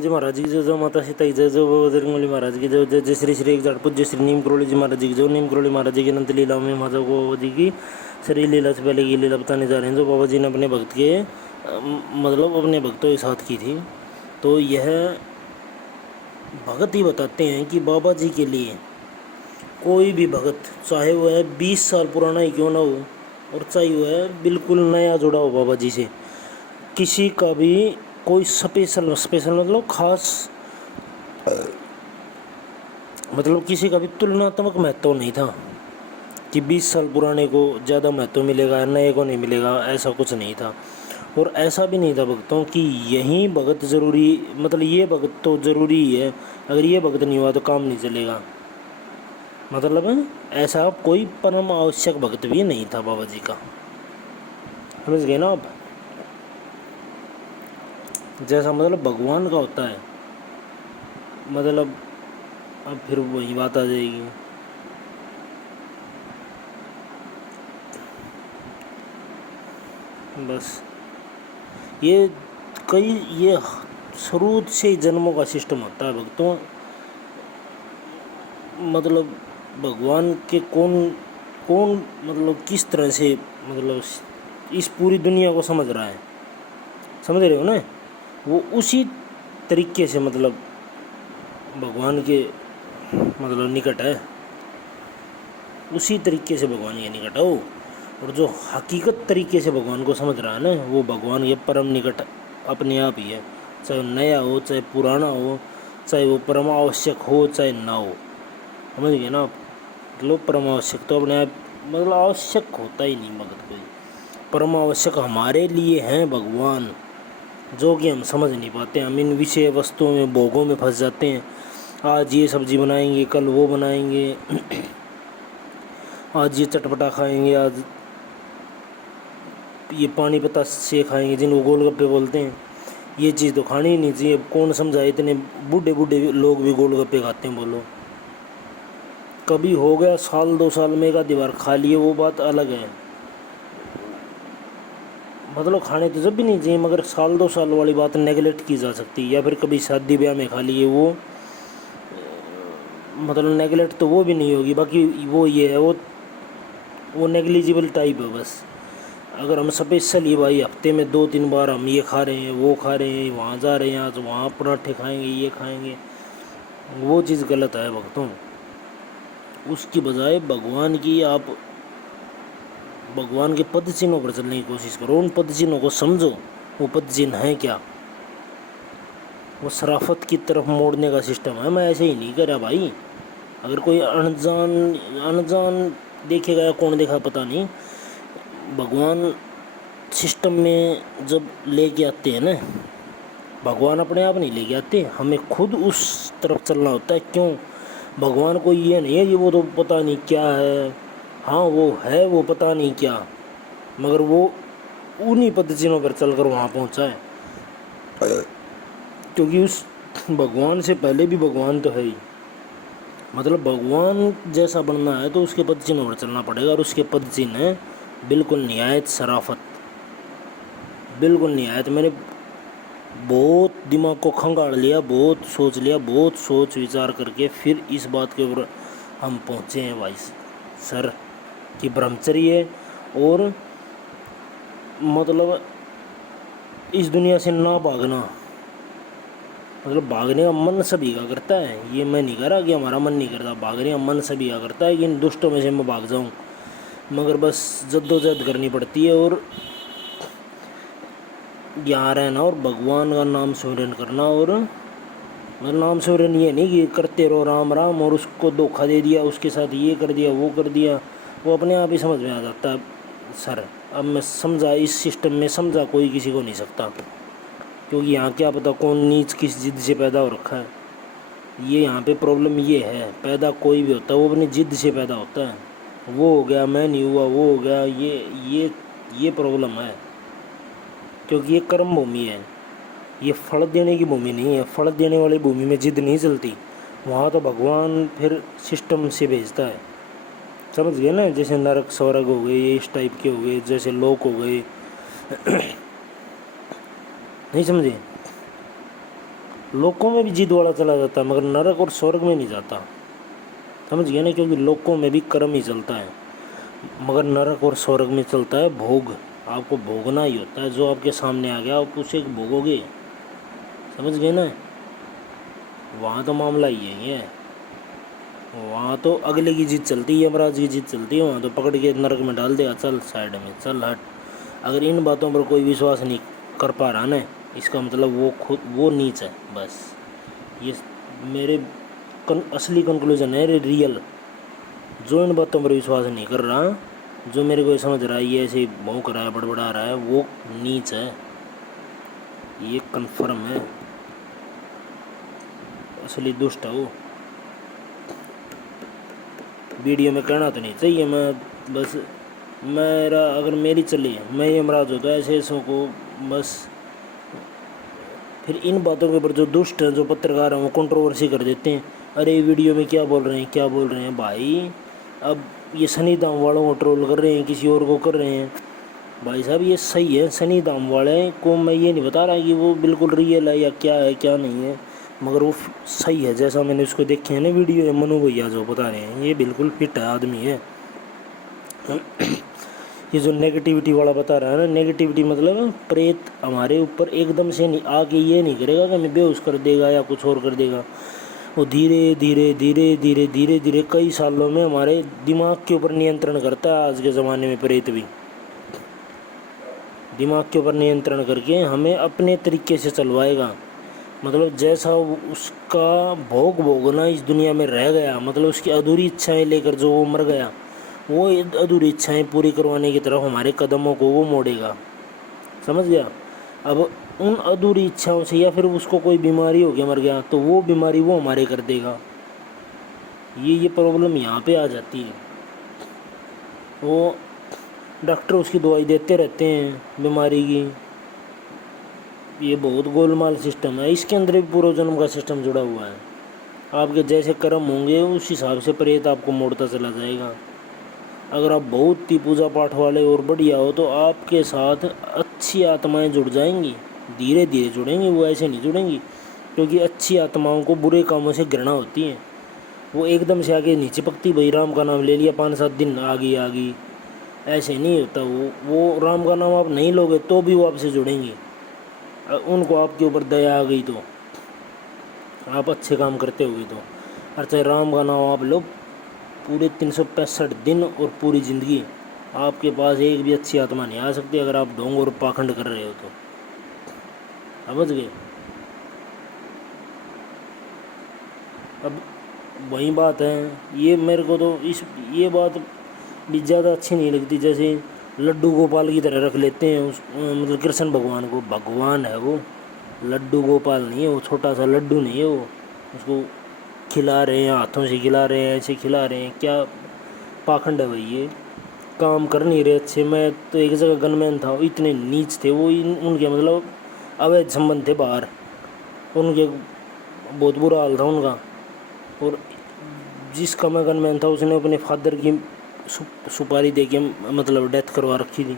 जी महाराज की जय जय माता सीता की जय जय बाबा बजरंगबली महाराज की जय जय जय श्री श्री एक जाट पूज्य श्री नीम करोली जी महाराज जी की जय। नीम करोली महाराज जी की अनंत लीला में माता को बाबा जी की श्री लीला से पहले की लीला बताने जा रहे हैं जो बाबा जी ने अपने भक्त के मतलब अपने भक्तों के साथ की थी। तो यह भगत ही बताते हैं कि बाबा जी के लिए कोई भी भगत चाहे वह 20 साल पुराना ही क्यों ना हो और चाहे वह बिल्कुल नया जुड़ा हो बाबा जी से, किसी का भी कोई स्पेशल मतलब खास मतलब किसी का भी तुलनात्मक महत्व नहीं था कि 20 साल पुराने को ज़्यादा महत्व मिलेगा नए को नहीं मिलेगा, ऐसा कुछ नहीं था। और ऐसा भी नहीं था भक्तों कि यही भगत ज़रूरी मतलब ये भगत तो ज़रूरी ही है, अगर ये भगत नहीं हुआ तो काम नहीं चलेगा। मतलब ऐसा कोई परम आवश्यक भगत भी नहीं था बाबा जी का, समझ गए ना आप। जैसा मतलब भगवान का होता है, मतलब अब फिर वही बात आ जाएगी। बस ये ये शुरू से ही जन्मों का सिस्टम होता है भक्तों। मतलब भगवान के कौन कौन मतलब किस तरह से मतलब इस पूरी दुनिया को समझ रहा है, समझ रहे हो ना, वो उसी तरीके से मतलब भगवान के मतलब निकट है, उसी तरीके से भगवान के निकट हो। और जो हकीकत तरीके से भगवान को समझ रहा है ना, वो भगवान ये परम निकट अपने आप ही है। चाहे नया हो चाहे पुराना हो, चाहे वो परम आवश्यक हो चाहे ना हो, समझ गए ना आप। मतलब परम आवश्यक तो अपने आप मतलब आवश्यक होता ही नहीं भगत कोई, परम आवश्यक हमारे लिए हैं भगवान, जो कि हम समझ नहीं पाते। हम इन विषय वस्तुओं में भोगों में फंस जाते हैं। आज ये सब्जी बनाएंगे कल वो बनाएंगे आज ये चटपटा खाएंगे, आज ये पानी पत्ता से खाएंगे जिनको गोलगप्पे बोलते हैं। ये चीज़ तो खानी ही नहीं चाहिए। कौन समझाए, इतने बूढ़े बूढ़े लोग भी गोलगप्पे खाते हैं। बोलो कभी हो गया साल 2 साल में एक आधी बार खा लिए, वो बात अलग है। मतलब खाने तो जब भी नहीं चाहिए, मगर साल 2 साल वाली बात नेगलेक्ट की जा सकती है। या फिर कभी शादी ब्याह में खा लिए, वो मतलब नेगलेक्ट तो वो भी नहीं होगी। बाकी वो ये है वो नेग्लिजिबल टाइप है बस। अगर हम स्पेशल ये भाई हफ्ते में 2-3 बार हम ये खा रहे हैं वो खा रहे हैं, वहाँ जा रहे हैं, आज वहाँ पराठे खाएंगे ये खाएंगे, वो चीज़ गलत है भक्तों। उसकी बजाय भगवान की आप भगवान के पद चिन्हों पर चलने की कोशिश करो, उन पद चिन्हों को समझो। वो पद चिन्ह है क्या, वो शराफत की तरफ मोड़ने का सिस्टम है। मैं ऐसे ही नहीं करा भाई। अगर कोई अनजान देखेगा या कौन देखा पता नहीं, भगवान सिस्टम में जब लेके आते हैं ना, भगवान अपने आप नहीं लेके आते, हमें खुद उस तरफ चलना होता है। क्यों, भगवान को ये नहीं है कि वो तो पता नहीं क्या है, हाँ वो है वो पता नहीं क्या, मगर वो उन्हीं पद्धतियों पर चलकर वहाँ पहुँचा है। क्योंकि उस भगवान से पहले भी भगवान तो है ही। मतलब भगवान जैसा बनना है तो उसके पद चिन्हों पर चलना पड़ेगा। और उसके पद चिन्ह है बिल्कुल निहायत शराफत, बिल्कुल निहायत। मैंने बहुत दिमाग को खंगाल लिया, बहुत सोच लिया, बहुत सोच विचार करके फिर इस बात के ऊपर हम पहुँचे हैं भाई सर कि ब्रह्मचर्य और मतलब इस दुनिया से ना भागना। मतलब भागने का मन सभी का करता है, ये मैं नहीं कह रहा कि हमारा मन नहीं करता, भागने का मन सभी का करता है कि इन दुष्टों में से मैं भाग जाऊं। मगर बस जद्दोजहद करनी पड़ती है और यहाँ रहना और भगवान का नाम स्मरण करना। और मतलब नाम स्मरण ये नहीं कि करते रहो राम राम और उसको धोखा दे दिया, उसके साथ ये कर दिया वो कर दिया, वो अपने आप ही समझ में आ जाता है सर। अब मैं समझा, इस सिस्टम में समझा कोई किसी को नहीं सकता, क्योंकि यहाँ क्या पता कौन नीच किस जिद से पैदा हो रखा है। ये यहाँ पे प्रॉब्लम ये है, पैदा कोई भी होता है वो अपनी जिद से पैदा होता है। वो हो गया मैं नहीं हुआ, वो हो गया ये प्रॉब्लम है। क्योंकि ये कर्म भूमि है, ये फल देने की भूमि नहीं है। फल देने वाली भूमि में जिद नहीं चलती, वहाँ तो भगवान फिर सिस्टम से भेजता है, समझ गए ना। जैसे नरक स्वर्ग हो गए, ये इस टाइप के हो गए, जैसे लोक हो गए नहीं समझे। लोकों में भी जिद वाला चला जाता है मगर नरक और स्वर्ग में नहीं जाता, समझ गए ना, क्योंकि लोकों में भी कर्म ही चलता है मगर नरक और स्वर्ग में चलता है भोग, आपको भोगना ही होता है, जो आपके सामने आ गया आप उसे भोगोगे, समझ गए ना। वहाँ तो मामला ही है, वहाँ तो अगले की जिद चलती है, यमराज की जिद चलती है, वहाँ तो पकड़ के नरक में डाल देगा, चल साइड में चल हट। अगर इन बातों पर कोई विश्वास नहीं कर पा रहा ना, इसका मतलब वो खुद वो नीच है, बस ये मेरे असली कंक्लूजन है, रियल। जो इन बातों पर विश्वास नहीं कर रहा, जो मेरे को समझ रहा है ये ऐसे ही भौंक रहा है बड़बड़ा रहा है, वो नीच है, ये कन्फर्म है, असली दुष्ट है वो। वीडियो में कहना तो नहीं चाहिए, मैं बस मेरा अगर मेरी चली मैं यमराज होता है ऐसे ऐसों को बस। फिर इन बातों के ऊपर जो दुष्ट हैं, जो पत्रकार हैं, वो कंट्रोवर्सी कर देते हैं, अरे वीडियो में क्या बोल रहे हैं क्या बोल रहे हैं। भाई अब ये सनी दाम वालों को ट्रोल कर रहे हैं, किसी और को कर रहे हैं, भाई साहब ये सही है, सनी दाम वाले को मैं ये नहीं बता रहा कि वो बिल्कुल रियल है या क्या है क्या नहीं है, मगर वो सही है, जैसा मैंने उसको देखे हैं ना वीडियो, मनु भैया जो बता रहे हैं ये बिल्कुल फिट है आदमी है। ये जो नेगेटिविटी वाला बता रहा है ना, नेगेटिविटी मतलब प्रेत हमारे ऊपर एकदम से नहीं आके ये नहीं करेगा कि हमें बेहोश कर देगा या कुछ और कर देगा, वो धीरे धीरे धीरे धीरे धीरे धीरे कई सालों में हमारे दिमाग के ऊपर नियंत्रण करता है। आज के ज़माने में प्रेत भी दिमाग के ऊपर नियंत्रण करके हमें अपने तरीके से चलवाएगा, मतलब जैसा उसका भोग भोगना इस दुनिया में रह गया, मतलब उसकी अधूरी इच्छाएं लेकर जो वो मर गया, वो अधूरी इच्छाएं पूरी करवाने की तरफ हमारे कदमों को वो मोड़ेगा, समझ गया। अब उन अधूरी इच्छाओं से या फिर उसको कोई बीमारी हो गया मर गया, तो वो बीमारी वो हमारे कर देगा। ये प्रॉब्लम यहाँ पे आ जाती है। वो डॉक्टर उसकी दवाई देते रहते हैं बीमारी की, ये बहुत गोलमाल सिस्टम है, इसके अंदर भी पूर्व जन्म का सिस्टम जुड़ा हुआ है। आपके जैसे कर्म होंगे उस हिसाब से प्रेत आपको मोड़ता चला जाएगा। अगर आप बहुत ही पूजा पाठ वाले और बढ़िया हो तो आपके साथ अच्छी आत्माएं जुड़ जाएंगी, धीरे धीरे जुड़ेंगी, वो ऐसे नहीं जुड़ेंगी, क्योंकि अच्छी आत्माओं को बुरे कामों से घृणा होती है, वो एकदम से आगे नहीं चिपकती, भाई राम का नाम ले लिया 5-7 दिन आ गई, ऐसे नहीं होता। वो राम का नाम आप नहीं लोगे तो भी वो आपसे जुड़ेंगी, उनको आपके ऊपर दया आ गई तो, आप अच्छे काम करते होगे तो। और चाहे राम का नाम आप लो पूरे 365 दिन और पूरी ज़िंदगी, आपके पास एक भी अच्छी आत्मा नहीं आ सकती अगर आप ढोंग और पाखंड कर रहे हो तो, समझ गए। अब वही बात है, ये मेरे को तो ये बात भी ज़्यादा अच्छी नहीं लगती, जैसे लड्डू गोपाल की तरह रख लेते हैं मतलब कृष्ण भगवान को, भगवान है वो, लड्डू गोपाल नहीं है वो, छोटा सा लड्डू नहीं है वो, उसको खिला रहे हैं, हाथों से खिला रहे हैं, ऐसे खिला रहे हैं, क्या पाखंड है भाई, ये काम कर नहीं रहे अच्छे। मैं तो एक जगह गनमैन था, इतने नीच थे वो, उनके मतलब अवैध संबंध थे बाहर, उनके बहुत बुरा हाल था उनका। और जिसका मैं गनमैन था उसने अपने फादर की सुपारी दे के मतलब डेथ करवा रखी थी,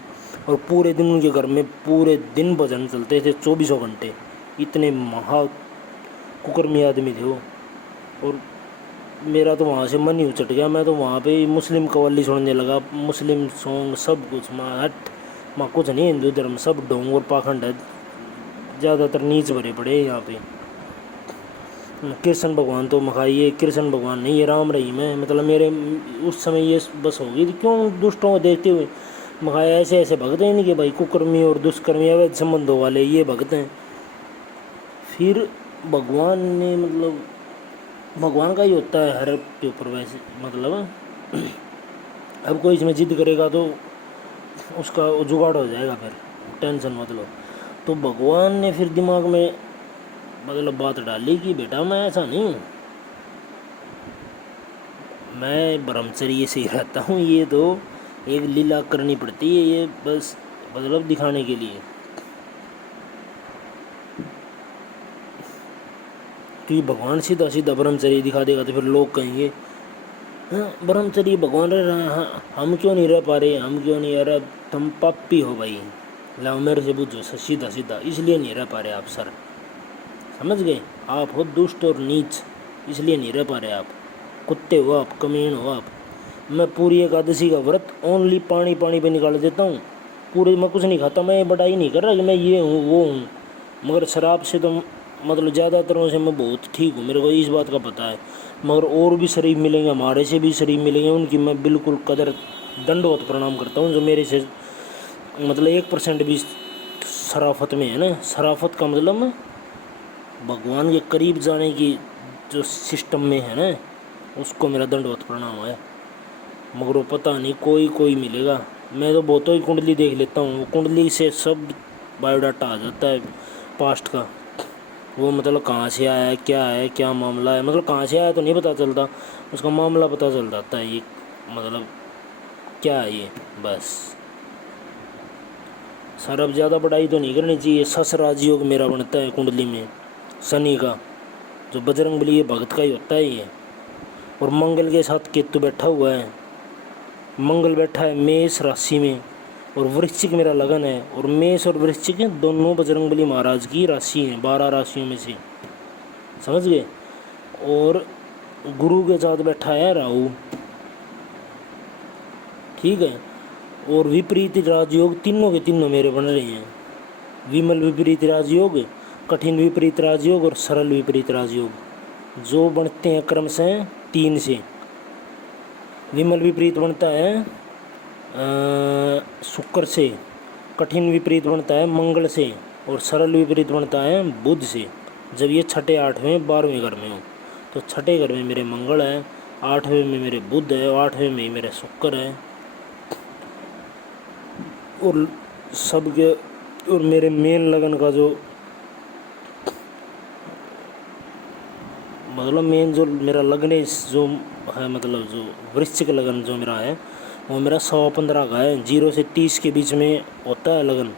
और पूरे दिन उनके घर में पूरे दिन भजन चलते थे 24 घंटे, इतने महा कुकर्मी आदमी थे वो। और मेरा तो वहाँ से मन ही उचट गया, मैं तो वहाँ पे मुस्लिम कव्वाली सुनने लगा, मुस्लिम सॉन्ग सब कुछ, माँ कुछ नहीं, हिंदू धर्म सब ढोंग और पाखंड है, ज़्यादातर नीच भरे पड़े यहाँ पे। कृष्ण भगवान तो मखाइए, कृष्ण भगवान नहीं, ये राम रहीम है, मतलब मेरे उस समय ये बस होगी क्यों दुष्टों को देखते हुए मखाया, ऐसे ऐसे भगते हैं नहीं कि भाई कुकर्मी और दुष्कर्मी अवैध संबंधों वाले ये भगते हैं। फिर भगवान ने मतलब भगवान का ही होता है हर के ऊपर वैसे, मतलब अब कोई इसमें जिद करेगा तो उसका जुगाड़ हो जाएगा, फिर टेंशन मतलब। तो भगवान ने फिर दिमाग में मतलब बात डाली कि बेटा मैं ऐसा नहीं हूँ, मैं ब्रह्मचर्य से ही रहता हूँ, ये तो एक लीला करनी पड़ती है, ये बस मतलब दिखाने के लिए, क्योंकि भगवान सीधा सीधा ब्रह्मचर्य दिखा देगा तो फिर लोग कहेंगे हाँ ब्रह्मचर्य भगवान रह रहा है, हाँ हम क्यों नहीं रह पा रहे, हम क्यों नहीं, अरे तुम पापी हो भाई, लाओ मेरे से पूछो सीधा सीधा, इसलिए नहीं रह पा रहे आप सर, समझ गए? आप हो दुष्ट और नीच, इसलिए नहीं रह पा रहे आप, कुत्ते हो आप, कमीन हो आप। मैं पूरी एकादशी का व्रत ओनली पानी पानी पे निकाल देता हूँ, पूरे मैं कुछ नहीं खाता। मैं बड़ाई नहीं कर रहा कि मैं ये हूँ वो हूँ, मगर शराब से तो मतलब ज़्यादातरों से मैं बहुत ठीक हूँ, मेरे को इस बात का पता है। मगर और भी शरीफ मिलेंगे, हमारे से भी शरीफ मिलेंगे, उनकी मैं बिल्कुल कदर दंडवत प्रणाम करता हूँ, जो मेरे से मतलब 1% भी शराफत में है ना। शराफत का मतलब भगवान के करीब जाने की जो सिस्टम में है ना, उसको मेरा दंडवत प्रणाम है। मगर वो पता नहीं कोई कोई मिलेगा। मैं तो बहुतों ही कुंडली देख लेता हूँ, वो कुंडली से सब बायोडाटा आ जाता है पास्ट का। वो मतलब कहाँ से आया है, क्या मामला है, मतलब कहाँ से आया तो नहीं पता चलता, उसका मामला पता चल जाता है, ये मतलब क्या है ये। बस सर अब ज़्यादा पढ़ाई तो नहीं करनी चाहिए। सस राजयोग मेरा बनता है कुंडली में शनि का, जो बजरंगबली ये भगत का ही होता है ये। और मंगल के साथ केतु बैठा हुआ है, मंगल बैठा है मेष राशि में, और वृश्चिक मेरा लगन है। और मेष और वृश्चिक दोनों बजरंगबली महाराज की राशि हैं, 12 राशियों में से, समझ गए? और गुरु के साथ बैठा है राहु, ठीक है। और विपरीत राजयोग तीनों के तीनों मेरे बन रहे हैं, विमल विपरीत राजयोग, कठिन विपरीत राजयोग और सरल विपरीत राजयोग, जो बनते हैं क्रम से 3 से। विमल विपरीत बनता है शुक्र से, कठिन विपरीत बनता है मंगल से, और सरल विपरीत बनता है बुध से। जब ये छठे 8वें 12वें घर में हो, तो छठे घर में मेरे मंगल है, 8वें में मेरे बुध है, और 8वें में मेरे शुक्र है। और सबके और मेरे मेन लगन का जो मतलब मेन जो मेरा लगन है, जो है मतलब जो वृश्चिक लगन जो मेरा है, वो मेरा 115 का है। 0 से 30 के बीच में होता है लगन।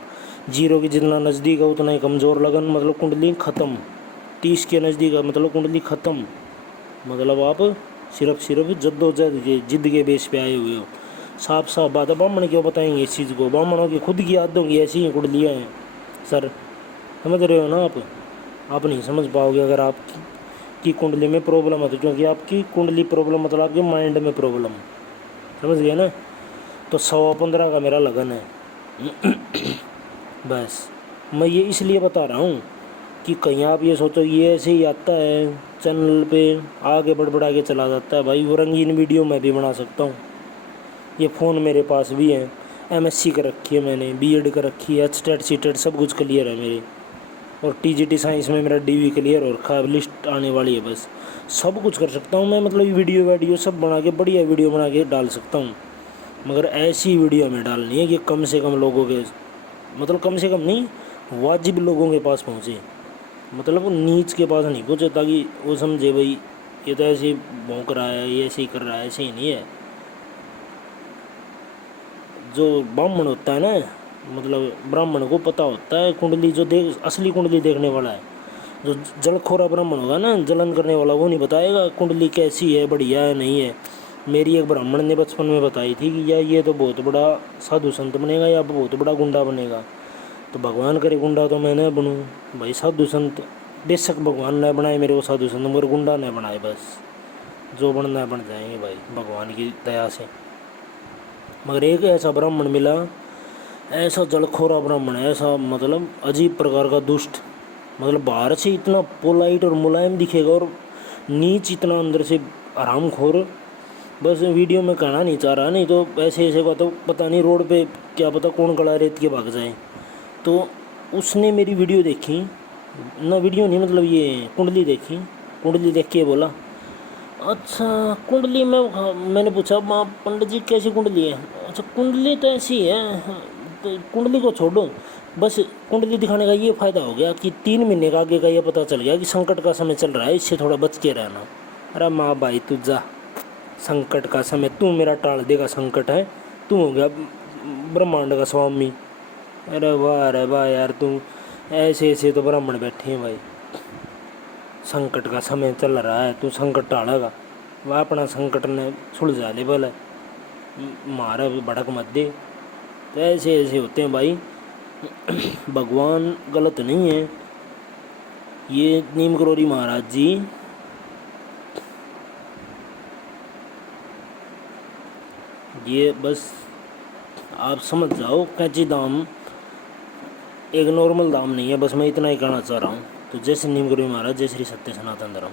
0 के जितना नज़दीक है उतना ही कमज़ोर लगन, मतलब कुंडली ख़त्म। 30 के नज़दीक है मतलब कुंडली ख़त्म, मतलब आप सिर्फ जद्दोजहद के जिद के बेस पे आए हुए हो। साफ साफ बात है। ब्राह्मण क्यों बताएंगे इस चीज़ को? ब्राह्मणों की खुद की आदतों की ऐसी ही कुंडलियाँ हैं सर, समझ रहे हो ना आप नहीं समझ पाओगे अगर आप की कुंडली में प्रॉब्लम है तो, क्योंकि आपकी कुंडली प्रॉब्लम मतलब आपके माइंड में प्रॉब्लम, समझ गए ना? तो 115 का मेरा लगन है। बस मैं ये इसलिए बता रहा हूँ कि कहीं आप ये सोचो ये ऐसे ही आता है चैनल पे आगे बढ़ा के चला जाता है। भाई वो रंगीन वीडियो मैं भी बना सकता हूँ, ये फ़ोन मेरे पास भी है, MSc कर रखी है मैंने, B.Ed कर रखी है, HTET CTET सब कुछ क्लियर है मेरे, और TGT साइंस में मेरा DV क्लियर और खा लिस्ट आने वाली है। बस सब कुछ कर सकता हूँ मैं, मतलब वीडियो सब बना के बढ़िया वीडियो बना के डाल सकता हूँ। मगर ऐसी वीडियो में डालनी है कि कम से कम लोगों के, मतलब कम से कम नहीं, वाजिब लोगों के पास पहुँचे, मतलब नीच के पास नहीं पहुँचे, ताकि वो समझे भाई ये तो ऐसे ही भौंक रहा है, ये ऐसे ही कर रहा है, ऐसे ही नहीं है। जो ब्राह्मण होता है ना, मतलब ब्राह्मण को पता होता है कुंडली, जो देख असली कुंडली देखने वाला है। जो जलखोरा ब्राह्मण होगा ना, जलन करने वाला, वो नहीं बताएगा कुंडली कैसी है, बढ़िया है नहीं है। मेरी एक ब्राह्मण ने बचपन में बताई थी कि यार ये तो बहुत बड़ा साधु संत बनेगा या बहुत बड़ा गुंडा बनेगा। तो भगवान करे गुंडा तो मैं न बनूँ भाई, साधु संत बेशक भगवान न बनाए मेरे को साधु संत, मगर गुंडा न बनाए, बस जो बनना है बन जाएंगे भाई भगवान की दया से। मगर एक ऐसा ब्राह्मण मिला, ऐसा जलखोरा ब्राह्मण, ऐसा मतलब अजीब प्रकार का दुष्ट, मतलब बाहर से इतना पोलाइट और मुलायम दिखेगा और नीच इतना अंदर से हरामखोर। बस वीडियो में कहना नहीं चाह रहा, नहीं तो ऐसे ऐसे का तो पता नहीं रोड पे क्या पता कौन गला रेत के भाग जाए। तो उसने मेरी वीडियो देखी ना, वीडियो नहीं मतलब ये कुंडली देखी, कुंडली देख के बोला अच्छा कुंडली में, मैंने पूछा माँ पंडित जी कैसी कुंडली है? अच्छा कुंडली तो ऐसी है, तो कुंडली को छोड़ो, बस कुंडली दिखाने का ये फ़ायदा हो गया कि 3 महीने का आगे का ये पता चल गया कि संकट का समय चल रहा है, इससे थोड़ा बच के रहना। अरे माँ भाई तू जा, संकट का समय तू मेरा टाल देगा, संकट है, तू हो गया ब्रह्मांड का स्वामी। अरे वाह यार, तू ऐसे ऐसे तो ब्राह्मण बैठे हैं भाई, संकट का समय चल रहा है, तू संकट टालेगा, वह अपना संकट ने सुलझा ले बोला, मारा भड़क मत दे। तो ऐसे ऐसे होते हैं भाई। भगवान गलत नहीं है, یہ نیم کروڑی مہاراج جی یہ بس آپ سمجھ جاؤ کینچی دام ایک نارمل دام نہیں ہے، بس میں اتنا ہی کہنا چاہ رہا ہوں. تو جیسے نیم کروڑی مہاراج، جے شری ستیہ سناتن دھرم.